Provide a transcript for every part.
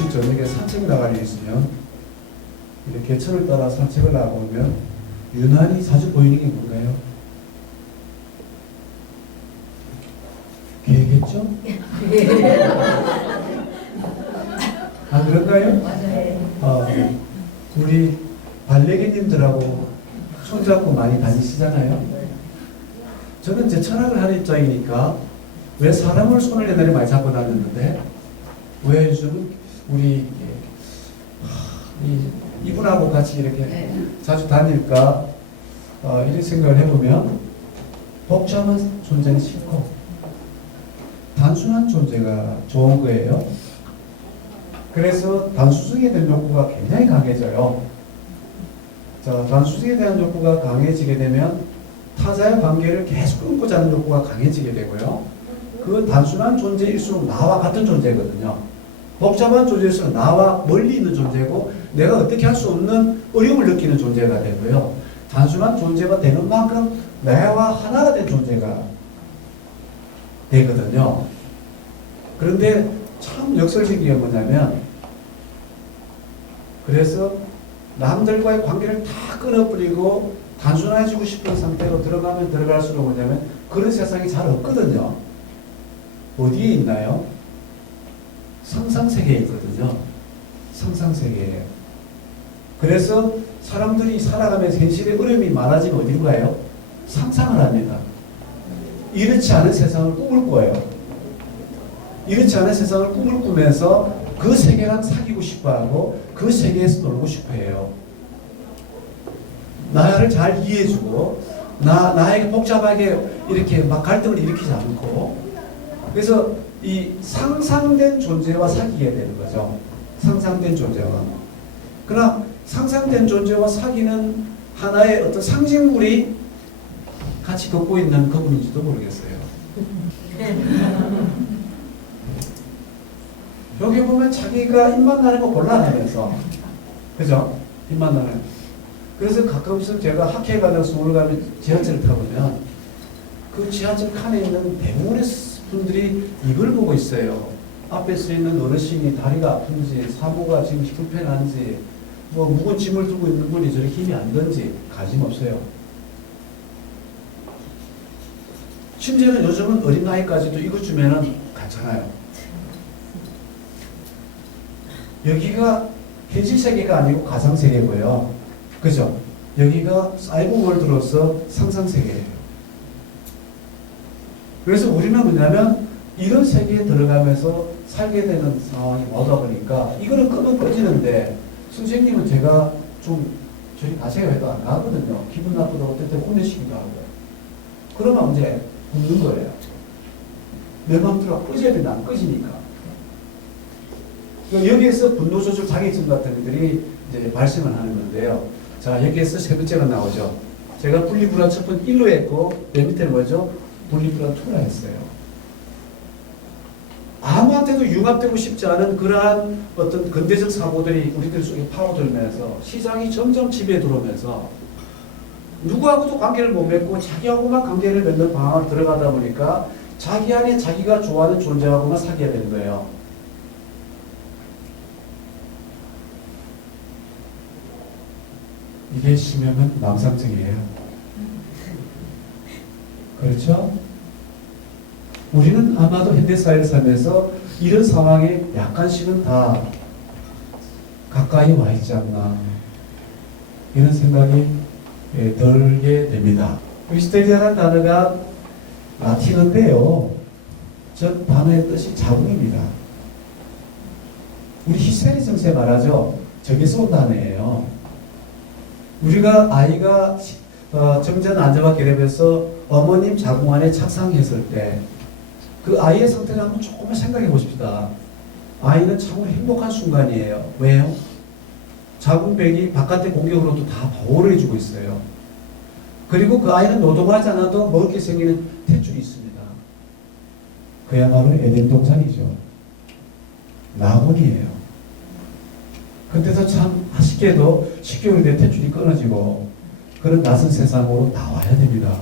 혹시 저녁에 산책 나갈 일 있으면 이렇게 개천을 따라 산책을 나가보면 유난히 자주 보이는 게 뭔가요? 개겠죠? 아, 그런가요? 맞아요. 우리 발레기님들하고 손잡고 많이 다니시잖아요. 저는 제 철학을 하는 입장이니까 왜 사람을 손을 옛날에 많이 잡고 다녔는데 왜 요즘 우리 이분하고 같이 이렇게 자주 다닐까 이런 생각을 해보면 복잡한 존재는 싫고 단순한 존재가 좋은 거예요. 그래서 단수성에 대한 욕구가 굉장히 강해져요. 자, 단수성에 대한 욕구가 강해지게 되면 타자의 관계를 계속 끊고자 하는 욕구가 강해지게 되고요. 그 단순한 존재일수록 나와 같은 존재거든요. 복잡한 존재일수록 나와 멀리 있는 존재고 내가 어떻게 할 수 없는 어려움을 느끼는 존재가 되고요. 단순한 존재가 되는 만큼 나와 하나가 된 존재가 되거든요. 그런데 참 역설적인 게 뭐냐면 그래서 남들과의 관계를 다 끊어버리고 단순해지고 싶은 상태로 들어가면 들어갈수록 뭐냐면 그런 세상이 잘 없거든요. 어디에 있나요? 상상세계에 있거든요. 상상세계에. 그래서 사람들이 살아가면서 현실의 어려움이 많아지면 어디로 가요? 상상을 합니다. 이렇지 않은 세상을 꿈을 꿔요. 이렇지 않은 세상을 꿈을 꾸면서 그 세계랑 사귀고 싶어하고 그 세계에서 놀고 싶어해요. 나를 잘 이해해주고 나에게 복잡하게 이렇게 막 갈등을 일으키지 않고 그래서 이 상상된 존재와 사귀게 되는 거죠. 상상된 존재와. 그러나 상상된 존재와 사귀는 하나의 어떤 상징물이 같이 걷고 있는 그분인지도 모르겠어요. 여기 보면 자기가 입만 나는 거 곤란하면서 그죠? 입만 나는. 그래서 가끔씩 제가 학회에 가는 서울 가면 지하철을 타보면 그 지하철 칸에 있는 대부분의 분들이 이걸 보고 있어요. 앞에 서 있는 어르신이 다리가 아픈지 사모가 지금 불편한지 뭐 무거운 짐을 들고 있는 분이 저렇게 힘이 안 든지 관심 없어요. 심지어는 요즘은 어린 나이까지도 이것 주면은 괜찮아요. 여기가 현실 세계가 아니고 가상 세계고요. 그죠? 여기가 사이버 월드로서 상상 세계예요. 그래서 우리는 뭐냐면 이런 세계에 들어가면서 살게 되는 상황이 오다 보니까 이거는 끄면 꺼지는데 선생님은 제가 좀 저희 가세가 해도 안 가거든요. 기분 나쁘다고 때때 혼내시기도 하고. 그러면 이제 웃는 거예요. 내 마음대로 꺼져야 된다. 안 꺼지니까. 여기에서 분노 조절 자격증 같은 것들이 이제 발생을 하는 건데요. 자, 여기에서 세 번째가 나오죠. 제가 분리불안 첫 번 1로 했고, 맨 밑에는 뭐죠? 분리불안 2라 했어요. 아무한테도 융합되고 싶지 않은 그러한 어떤 근대적 사고들이 우리들 속에 파고들면서 시장이 점점 지배에 들어오면서 누구하고도 관계를 못 맺고 자기하고만 관계를 맺는 방향으로 들어가다 보니까 자기 안에 자기가 좋아하는 존재하고만 사귀어야 되는 거예요. 이게 심하면 망상증이에요. 그렇죠? 우리는 아마도 현대사회를 살면서 이런 상황에 약간씩은 다 가까이 와 있지 않나 이런 생각이 들게 됩니다. 히스테리아라는 단어가 라틴어인데요. 저 단어의 뜻이 자궁입니다. 우리 히스테리 증세 말하죠. 저기서 온 단어예요. 우리가 아이가 정전 안전화 결합해서 어머님 자궁 안에 착상했을 때 그 아이의 상태를 한번 조금만 생각해 보십시다. 아이는 참으로 행복한 순간이에요. 왜요? 자궁벽이 바깥의 공격으로도 다 보호를 해주고 있어요. 그리고 그 아이는 노동하지 않아도 먹을 게 생기는 탯줄이 있습니다. 그야말로 에덴 동산이죠. 낙원이에요. 근데도 참 아쉽게도 10개월 뒤에 탯줄이 끊어지고 그런 낯선 세상으로 나와야 됩니다.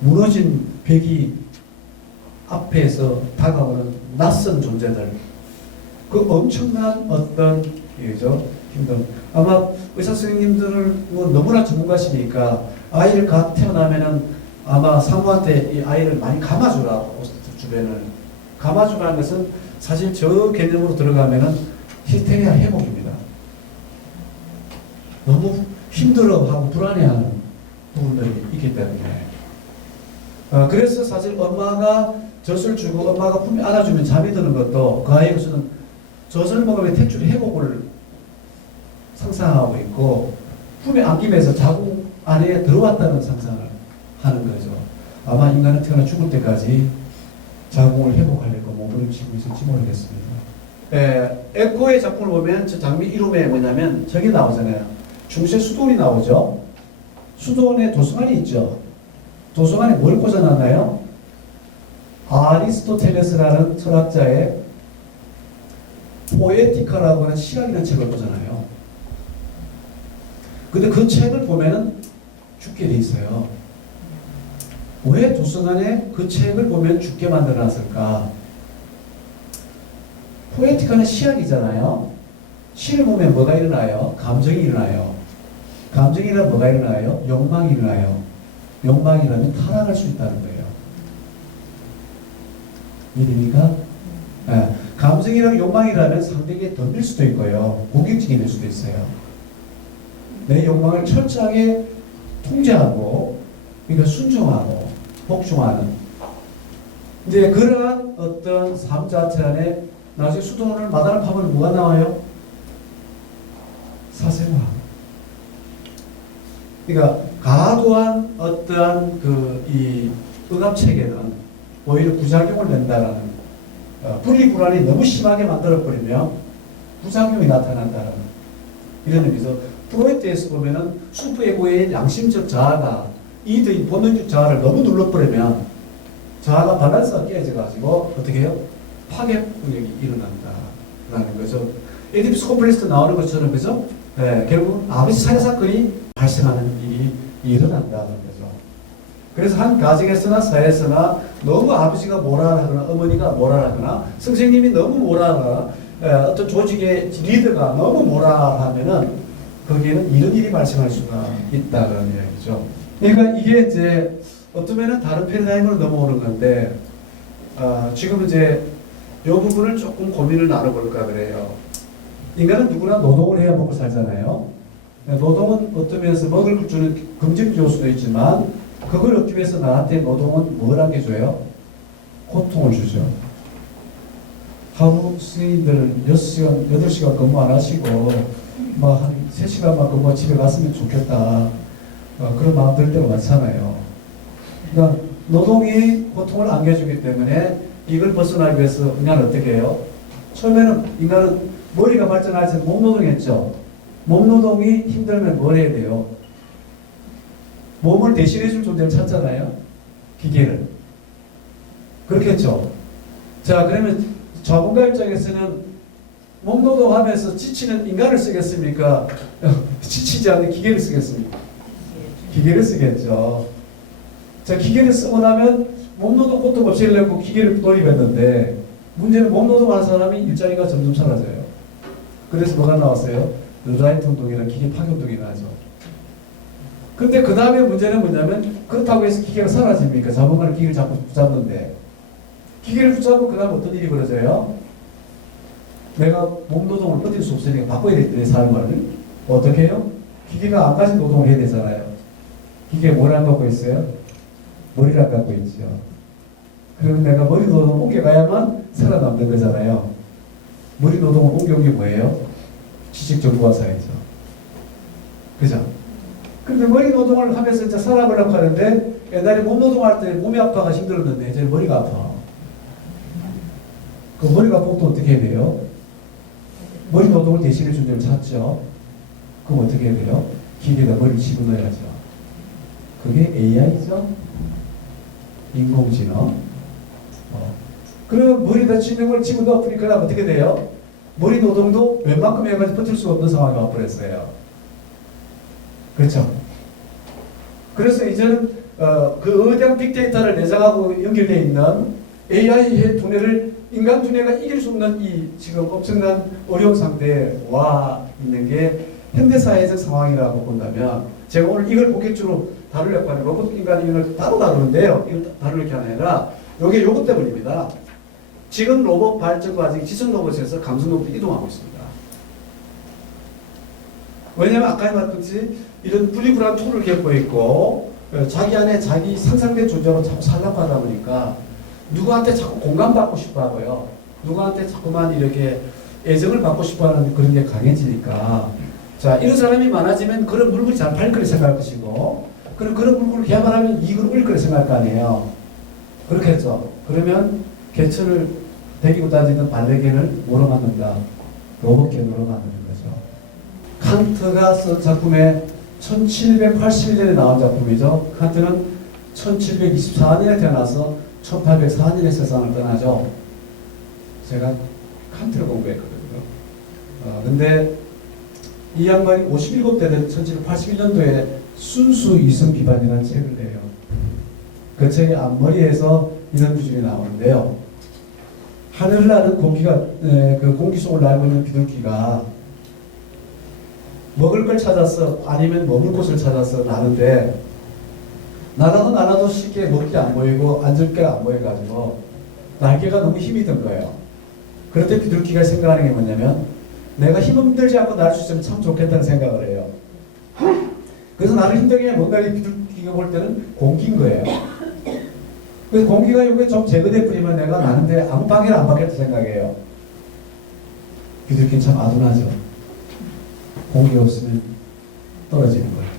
무너진 벽이 앞에서 다가오는 낯선 존재들, 그 엄청난 어떤 얘죠 힘든. 아마 의사 선생님들을 뭐 너무나 전문가시니까 아이를 갓 태어나면은 아마 산모한테 이 아이를 많이 감아주라고 주변을 감아주라는 것은 사실 저 개념으로 들어가면은 히스테리아 회복입니다. 너무 힘들어하고 불안해하는 부분들이 있기 때문에 그래서 사실 엄마가 젖을 주고 엄마가 품에 안아주면 잠이 드는 것도 그 아이로서는 젖을 먹으면 탯줄 회복을 상상하고 있고 품에 안기면서 자궁 안에 들어왔다는 상상을 하는 거죠. 아마 인간은 태어나 죽을 때까지 자궁을 회복하려고 몸부림치고 있을지 모르겠습니다. 에코의 작품을 보면 저 장미 이름에 뭐냐면 저기 나오잖아요. 중세 수도원이 나오죠. 수도원에 도서관이 있죠. 도서관에 뭘 꽂아놨나요? 아리스토텔레스라는 철학자의 포에티카라고 하는 시각이라는 책을 꽂아놔요. 근데 그 책을 보면은 죽게 돼 있어요. 왜 도서관에 그 책을 보면 죽게 만들어놨을까? 포에티카는 시학이잖아요. 시를 보면 뭐가 일어나요? 감정이 일어나요. 감정이 일어나면 뭐가 일어나요? 욕망이 일어나요. 욕망이 일어나면 타락할 수 있다는 거예요. 믿습니까? 네. 감정이랑 욕망이라면 상대에게 덤빌 수도 있고요. 공격적이 될 수도 있어요. 내 욕망을 철저하게 통제하고, 그러니까 순종하고, 복종하는. 이제 그러한 어떤 삶 자체 안에 나중에 수도원을 마당을 파면 뭐가 나와요? 사생활. 그러니까 과도한 어떠한 이 억압 체계는 오히려 부작용을 낸다라는 분리불안이 너무 심하게 만들어버리면 부작용이 나타난다는 이런 의미에서 프로이트에서 보면은 슈퍼에고의 양심적 자아가 이드인 본능적 자아를 너무 눌러버리면 자아가 밸런스가 깨져가지고 어떻게 해요? 파괴력이 일어난다라는 거죠. 에디푸스 콤플렉스 나오는 것처럼 그죠? 네, 결국 아버지 살해 사건이 발생하는 일이 일어난다는 거죠. 그래서 한 가정에서나 사회에서나 너무 아버지가 모랄하거나 어머니가 모랄하거나 선생님이 너무 모랄하거나 어떤 조직의 리더가 너무 모랄하면은 거기에는 이런 일이 발생할 수가 있다는 이야기죠. 그러니까 이게 이제 어쩌면은 다른 패러다임으로 넘어오는 건데 지금 이제 이 부분을 조금 고민을 나눠볼까 그래요. 인간은 누구나 노동을 해야 먹고 살잖아요. 노동은 어떤 면에서 먹을 걸 주는 금전이 줄 수도 있지만 그걸 얻기 위해서 나한테 노동은 뭘 안겨줘요? 고통을 주죠. 하루 스님들 6시간, 8시간 근무 안 하시고 한 3시간만 근무 집에 갔으면 좋겠다. 그런 마음 들 때가 많잖아요. 그러니까 노동이 고통을 안겨주기 때문에 이걸 벗어나기 위해서 인간은 어떻게 해요? 처음에는 인간은 머리가 발전하지 않아서 몸노동했죠. 몸노동이 힘들면 뭘 해야 돼요? 몸을 대신해줄 존재를 찾잖아요. 기계를. 그렇겠죠. 자, 그러면 자본가 입장에서는 몸노동하면서 지치는 인간을 쓰겠습니까? 지치지 않는 기계를 쓰겠습니까? 기계를 쓰겠죠. 자, 기계를 쓰고 나면 몸노동 고통 없애려고 기계를 도입했는데 문제는 몸노동하는 사람이 일자리가 점점 사라져요. 그래서 뭐가 나왔어요? 르라이트 운동이나 기계 파괴 운동이 나죠. 근데 그 다음에 문제는 뭐냐면 그렇다고 해서 기계가 사라집니까? 자본가는 기계를 자꾸 붙잡는데 기계를 붙잡고 그 다음 어떤 일이 벌어져요? 내가 몸노동을 버틸 수 없으니까 바꿔야 될 때 삶을 어떻게 해요? 기계가 안 가진 노동을 해야 되잖아요. 기계가 뭘 안 갖고 있어요? 머리를 안 갖고 있죠. 그러면 내가 머리 노동을 옮겨가야만 살아남는 거잖아요. 머리 노동을 옮겨온 게 뭐예요? 지식정보화 사회죠. 그죠? 근데 머리 노동을 하면서 이제 살아보려고 하는데 옛날에 몸 노동할 때 몸이 아파가 힘들었는데 이제 머리가 아파. 그 머리가 아프면 또 어떻게 해야 돼요? 머리 노동을 대신해 준 데를 찾죠. 그럼 어떻게 해야 돼요? 기계에다 머리를 집어넣어야죠. 그게 AI죠? 인공지능. 그러면 머리에다 지능을 집어넣으니까 어떻게 돼요? 머리 노동도 웬만큼 해가지고 버틸 수 없는 상황이 와버렸어요. 그렇죠? 그래서 이제는 그 의대한 빅데이터를 내장하고 연결되어 있는 AI의 두뇌를 인간 두뇌가 이길 수 없는 이 지금 엄청난 어려운 상태에 와 있는 게 현대사회적 상황이라고 본다면, 제가 오늘 이걸 본격적으로 다루려고 하는 로봇 인간 이걸 따로 다루는데요. 이걸 다룰 게 아니라 요게 요것 때문입니다. 지금 로봇 발전 과정이 지성 로봇에서 감성 로봇으로 이동하고 있습니다. 왜냐하면 아까 말했듯이 이런 분리불안 툴을 겪고 있고 자기 안에 자기 상상된 존재로 자꾸 살려고 하다 보니까 누구한테 자꾸 공감받고 싶어 하고요. 누구한테 자꾸만 이렇게 애정을 받고 싶어 하는 그런 게 강해지니까, 자, 이런 사람이 많아지면 그런 물건이 잘 팔릴 거라 생각할 것이고, 그런 물건을 개발하면 이익을 올릴 거라 생각할 거 아니에요. 그렇겠죠. 그러면 개천을 데리고 다니던 발레견을 뭐로 만든다? 로봇견으로 만드는 거죠. 칸트가 쓴 작품에 1781년에 나온 작품이죠. 칸트는 1724년에 태어나서 1804년에 세상을 떠나죠. 제가 칸트를 공부했거든요. 근데 이 양반이 57대 된 1781년도에 순수 이성 비반이라는 책을 내요. 그 책의 앞머리에서 이런 구절이 나오는데요. 하늘을 나는 공기가, 그 공기 속을 날고 있는 비둘기가 먹을 걸 찾아서 아니면 머물 곳을 찾아서 나는데, 날아도 쉽게 먹을 게 안 보이고 앉을 게 안 보여가지고 날개가 너무 힘이 든 거예요. 그럴 때 비둘기가 생각하는 게 뭐냐면, 내가 힘 들지 않고 날 수 있으면 참 좋겠다는 생각을 해요. 그래서 나를 힘들게 하면 뭔가 비둘기가 볼 때는 공기인 거예요. 그래서 공기가 여기 좀 제거돼 버리면 내가 나는데 아무 방해를 안 받겠다 생각해요. 비둘기는 참 아둔하죠. 공기가 없으면 떨어지는 거예요.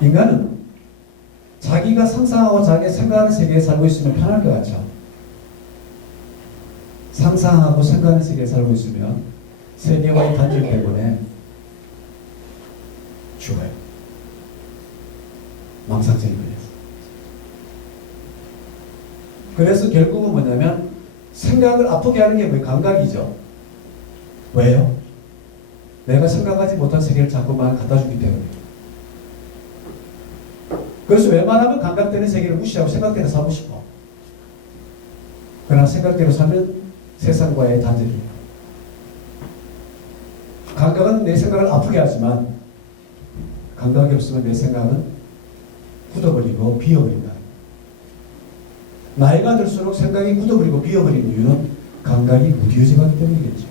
인간은 자기가 상상하고 자기가 생각하는 세계에 살고 있으면 편할 것 같죠. 상상하고 생각하는 세계에 살고 있으면 세계와의 단절 때문에 죽어요. 망상증이 걸려서. 그래서 결국은 뭐냐면 생각을 아프게 하는 게 뭐예요? 감각이죠. 왜요? 내가 생각하지 못한 세계를 자꾸만 갖다 주기 때문에. 그래서 웬만하면 감각되는 세계를 무시하고 생각대로 살고 싶어. 그러나 생각대로 살면 세상과의 단절이에요. 감각은 내 생각을 아프게 하지만 감각이 없으면 내 생각은 굳어버리고 비어버린다. 나이가 들수록 생각이 굳어버리고 비어버리는 이유는 감각이 무뎌져 가기 때문이겠죠.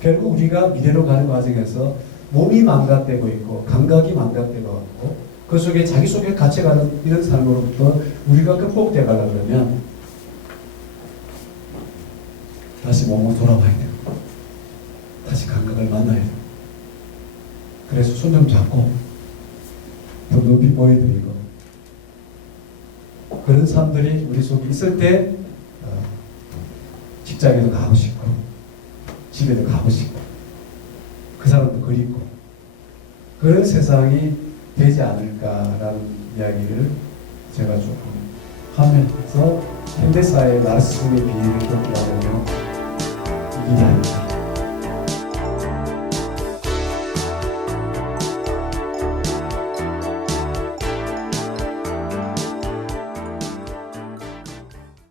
결국 우리가 미래로 가는 과정에서 몸이 망각되고 있고 감각이 망각되고 있고 그 속에 자기 속에 갇혀가는 이런 삶으로부터 우리가 극복되어 가려고 그러면 다시 몸으로 돌아와야 돼요. 다시 감각을 만나야 돼요. 그래서 손 좀 잡고 더 높이 보여드리고 그런 사람들이 우리 속에 있을 때 직장에도 가고 싶고 집에도 가고 싶고 그 사람도 그립고 그런 세상이 되지 않을까라는 이야기를 제가 조금 하면서 현대사회의 나르시즘의 비리를 겪고 가면 이게 아닐까.